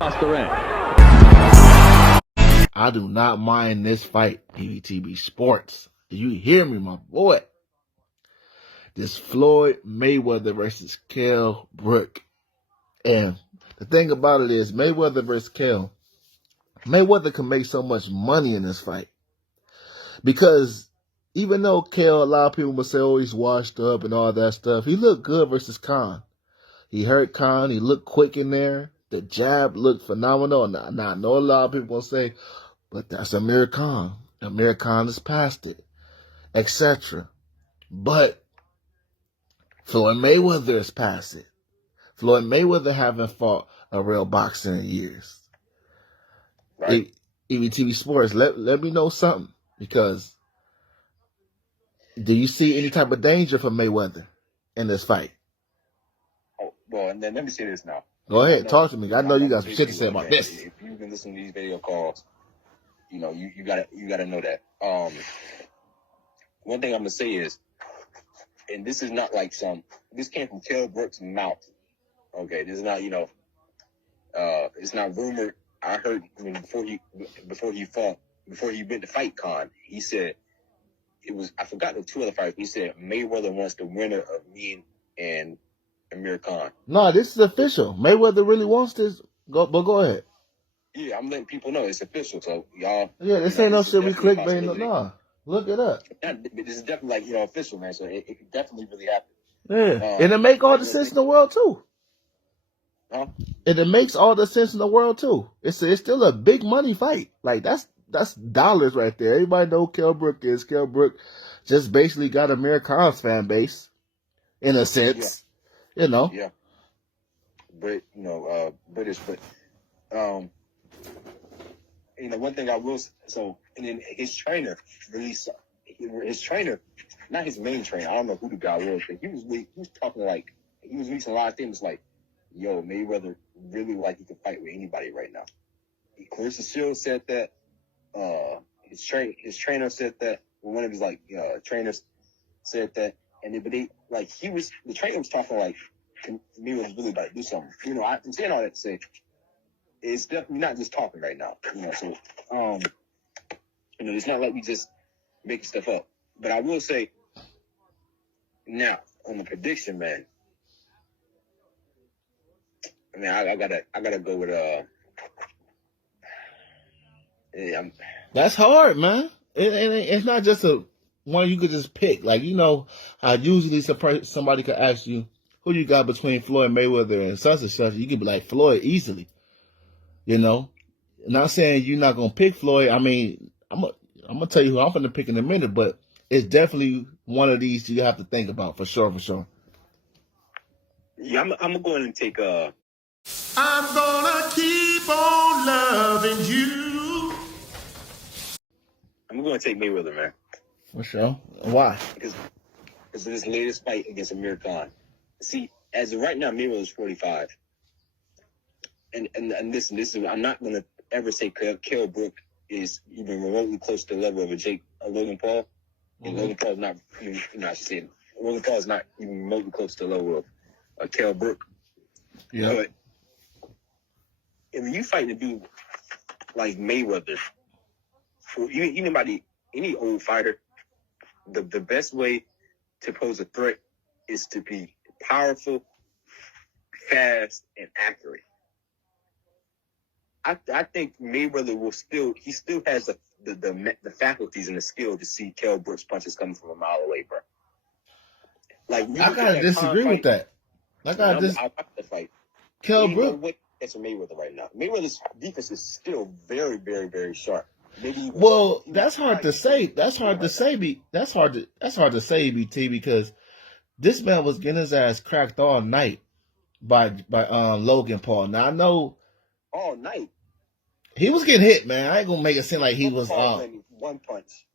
Oscar in. I do not mind this fight, EVTB Sports. Do you hear me, my boy? This Floyd Mayweather versus Kell Brook. And the thing about it is, Mayweather versus Kell, Mayweather can make so much money in this fight. Because even though Kell, a lot of people would say, oh, he's washed up and all that stuff, he looked good versus Khan. He hurt Khan. He looked quick in there. The jab looked phenomenal. Now, I know a lot of people will say, but that's Amir Khan. Amir Khan is past it, etc. But Floyd Mayweather is past it. Floyd Mayweather haven't fought a real boxer in years. Right. EVTV Sports, let me know something. Because do you see any type of danger for Mayweather in this fight? Oh, well, and then let me say this now. Go ahead, talk to me. I know you got some shit to say about this. If you've been listening to these video calls, you know you gotta know that. One thing I'm gonna say is, and this is not like this came from Kell Brook's mouth. Okay, this is not it's not rumored. I heard before he went to fight Khan, he said it was, I forgot the two other fights. He said Mayweather wants the winner of me and Amir Khan. No, this is official. Mayweather really wants this. But go ahead. Yeah, I'm letting people know it's official. So y'all. Yeah, this ain't no shit we clickbait. No, look it up. This is definitely official, man. So it could definitely really happen. Yeah, and it make all the sense in the world too. Huh? And it makes all the sense in the world too. It's still a big money fight. Like that's dollars right there. Everybody know who Kell Brook is. Kell Brook just basically got Amir Khan's fan base, in a sense. Yeah. Yeah. British, but one thing I will. So, and then his trainer released his trainer, not his main trainer. I don't know who the guy was, but he was talking like he was releasing a lot of things like, "Yo, Mayweather really like he can fight with anybody right now." Clarissa Shields said that. His trainer said that. One of his trainers said that, and the trainer was talking like Mayweather was really about to do something. I'm saying all that to say it's definitely not just talking right now. So it's not like we just making stuff up. But I will say now on the prediction, man. I mean, I gotta go with That's hard, man. It's not just a one you could just pick. Like, usually somebody could ask you, who you got between Floyd Mayweather and such and such. You could be like, Floyd easily. Not saying you're not going to pick Floyd. I mean, I'm going to tell you who I'm going to pick in a minute, but it's definitely one of these you have to think about for sure. Yeah, I'm going to go ahead and take I'm gonna keep on loving you. I'm going to take Mayweather, man. For sure. Why? Because of this latest fight against Amir Khan. See, as of right now, Mayweather's 45. And listen, I'm not going to ever say Kell Brook is even remotely close to the level of Logan Paul. And Logan Paul's not even, I should say, Logan Paul's not even remotely close to the level of Kell Brook. Yeah. But if you fight a dude like Mayweather, for any old fighter, the best way to pose a threat is to be powerful, fast, and accurate. I think Mayweather still has the faculties and the skill to see Kell Brook's punches coming from a mile away, bro. Like, I gotta disagree with that. I the fight. Kell Brook. That's Mayweather right now. Mayweather's defense is still very, very, very sharp. That's hard to say. That's hard to say, BT, because this man was getting his ass cracked all night by Logan Paul. Now I know all night he was getting hit, man. I ain't gonna make it seem like he was one punch.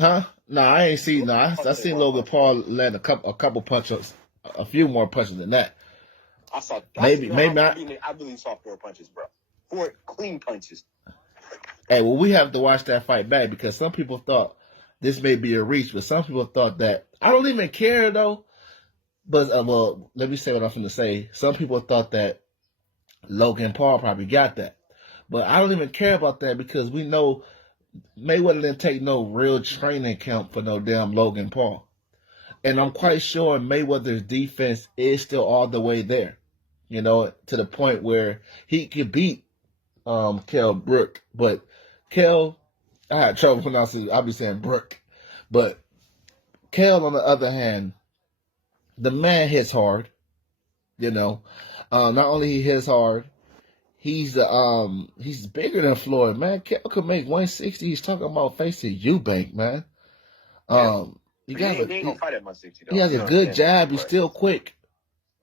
Huh? No, I ain't seen. No, I seen Logan Paul land a couple punches, a few more punches than that. I really saw 4 punches, bro. 4 clean punches. Hey, well, we have to watch that fight back because some people thought this may be a reach, but some people thought that. I don't even care, though. But, let me say what I'm going to say. Some people thought that Logan Paul probably got that. But I don't even care about that because we know Mayweather didn't take no real training camp for no damn Logan Paul. And I'm quite sure Mayweather's defense is still all the way there. You know, to the point where he could beat Kell Brook. But Kell, I had trouble pronouncing it. I'll be saying Brook. But Kell, on the other hand, the man hits hard. You know, not only he hits hard, he's bigger than Floyd, man. Kell could make 160. He's talking about facing Eubank, man. He ain't gonna fight at 160 though. He has a good jab. He's still quick.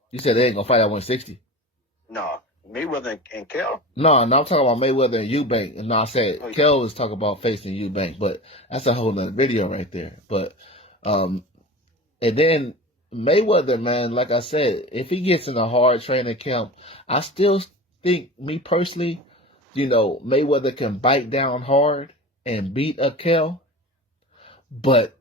You said they ain't gonna fight at 160. No, Mayweather and Kell. No, I'm talking about Mayweather and Eubank. And I said Kell was talking about facing Eubank, but that's a whole nother video right there. But and then Mayweather, man, like I said, if he gets in a hard training camp, I still think, me personally, you know, Mayweather can bite down hard and beat a Kell, but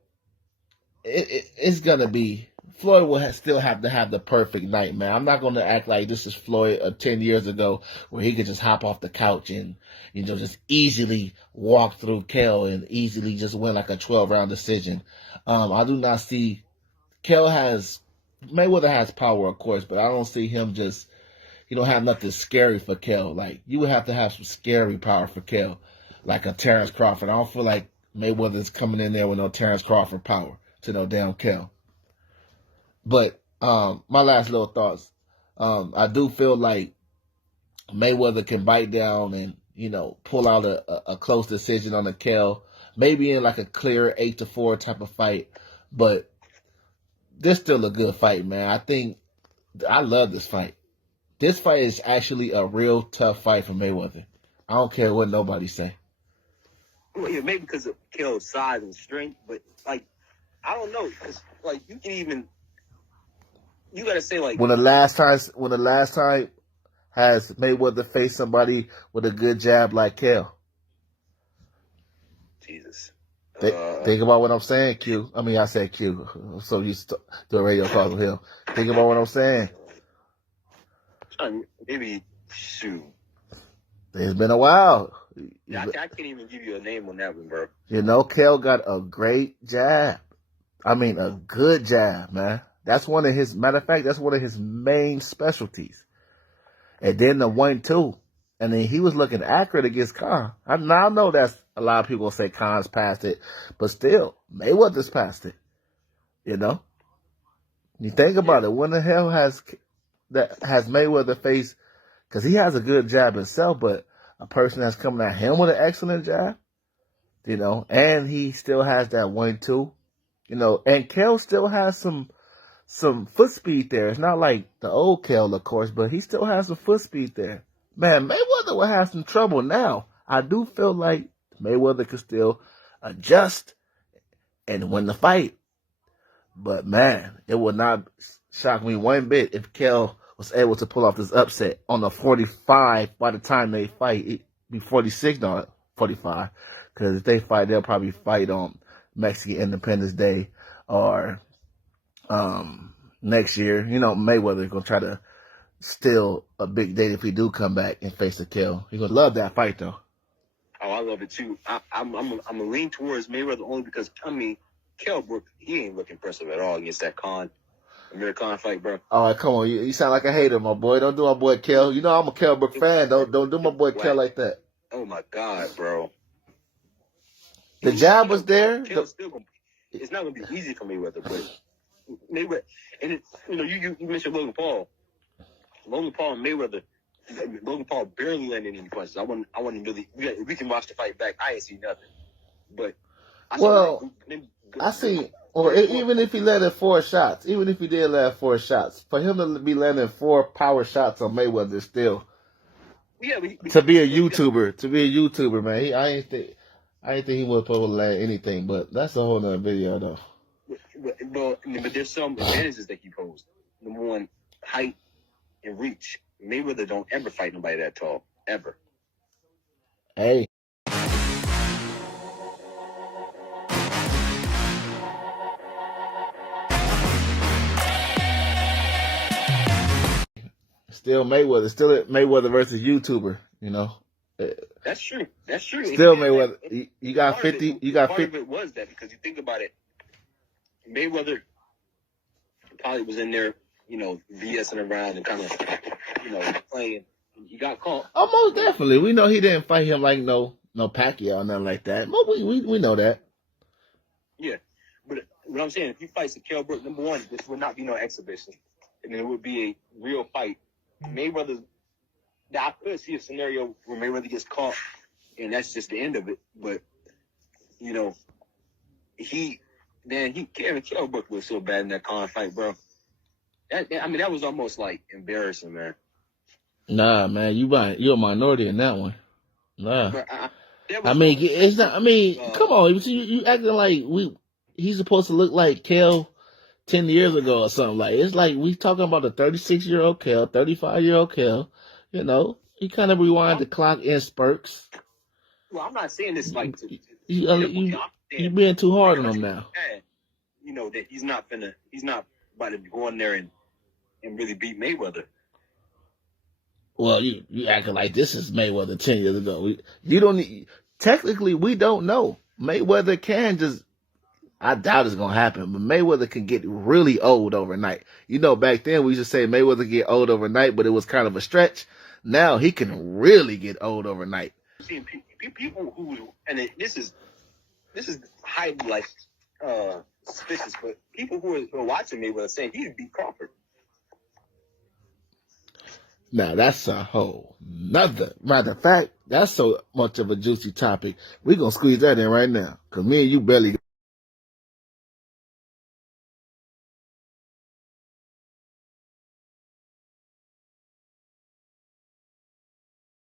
it's gonna be Floyd will still have to have the perfect night, man. I'm not going to act like this is Floyd 10 years ago where he could just hop off the couch and, you know, just easily walk through Kell and easily just win like a 12-round decision. I do not see Mayweather has power, of course, but I don't see him just, he don't have nothing scary for Kell. Like, you would have to have some scary power for Kell, like a Terrence Crawford. I don't feel like Mayweather's coming in there with no Terrence Crawford power to no damn Kell. But my last little thoughts, I do feel like Mayweather can bite down and, you know, pull out a close decision on the Kell, maybe in like a clear 8-4 type of fight. But this still a good fight, man. I love this fight. This fight is actually a real tough fight for Mayweather. I don't care what nobody say. Well, yeah, maybe because of Kell's size and strength, but like, I don't know, because like you gotta say like when the last time has Mayweather faced somebody with a good jab like Kell? Jesus. Think about what I'm saying, Q. I mean, I said Q. I'm so used to the radio calls with him. Think about what I'm saying. Maybe, shoot. It's been a while. Yeah, I can't even give you a name on that one, bro. You know, Kell got a great jab. I mean, a good jab, man. That's one of his, matter of fact, that's one of his main specialties. And then the 1-2. And then he was looking accurate against Khan. I know that's a lot of people say Khan's past it, but still, Mayweather's past it. You know? You think about it, when the hell has Mayweather faced, because he has a good jab himself, but a person that's coming at him with an excellent jab, you know, and he still has that 1-2, you know, and Kell still has some foot speed there. It's not like the old Kell, of course, but he still has some foot speed there. Man, Mayweather will have some trouble now. I do feel like Mayweather could still adjust and win the fight. But man, it would not shock me one bit if Kell was able to pull off this upset on the 45 by the time they fight. It'd be 46, not 45. Because if they fight, they'll probably fight on Mexican Independence Day or next year. You know, Mayweather gonna try to steal a big date if he do come back and face a Kell. He gonna love that fight though. Oh, I love it too. I'm a lean towards Mayweather only because, I mean, Kell Brook, he ain't look impressive at all against that Amir Khan fight, bro. All right, come on. You sound like a hater, my boy. Don't do my boy Kell. You know I'm a Kell Brook fan. Don't do my boy Kell like that. Oh my God, bro. The jab was there. It's not gonna be easy for Mayweather, but Mayweather, and you know, you mentioned Logan Paul. Logan Paul and Mayweather. Logan Paul barely landed any punches. I wouldn't really. We can watch the fight back. I ain't see nothing. But I see. Or even if he landed 4 shots, even if he did land 4 shots, for him to be landing 4 power shots on Mayweather still. Yeah, to be a YouTuber, man. I ain't think he was supposed to land anything, but that's a whole nother video though. But there's some advantages that he posed. Number one, height and reach. Mayweather don't ever fight nobody that tall, ever. Hey. Still Mayweather. Still Mayweather versus YouTuber. You know. That's true. That's true. Still Mayweather. You got 50. You got part 50. of it was that because you think about it, Mayweather probably was in there, you know, BSing around and kind of, you know, playing. He got caught. Oh, most definitely. We know he didn't fight him like no Pacquiao or nothing like that. But we know that. Yeah, but what I'm saying, if he fights Kell Brook, number one, this would not be no exhibition, and it would be a real fight. Mayweather. Now, I could see a scenario where Mayweather gets caught, and that's just the end of it. But you know, Kell Brook was so bad in that Khan fight, bro. That was almost like embarrassing, man. Nah, man, you're a minority in that one. Nah, But I mean it's not. I mean, come on, you acting like he's supposed to look like Kel 10 years ago or something. Like it's like we talking about a 36-year-old Kel, 35-year-old Kel. You know, he kind of rewind the clock in spurts. Well, I'm not saying this like you being too hard on him now. You know that he's not about to go in there and really beat Mayweather. Well, you acting like this is Mayweather 10 years ago. Technically, we don't know. Mayweather can just, I doubt it's going to happen, but Mayweather can get really old overnight. You know, back then we used to say Mayweather get old overnight, but it was kind of a stretch. Now he can really get old overnight. See, people who, and this is highly like suspicious, but people who are watching Mayweather saying he would beat Crawford. Now that's a whole nother. Matter of fact, that's so much of a juicy topic. We're gonna squeeze that in right now, cause me and you barely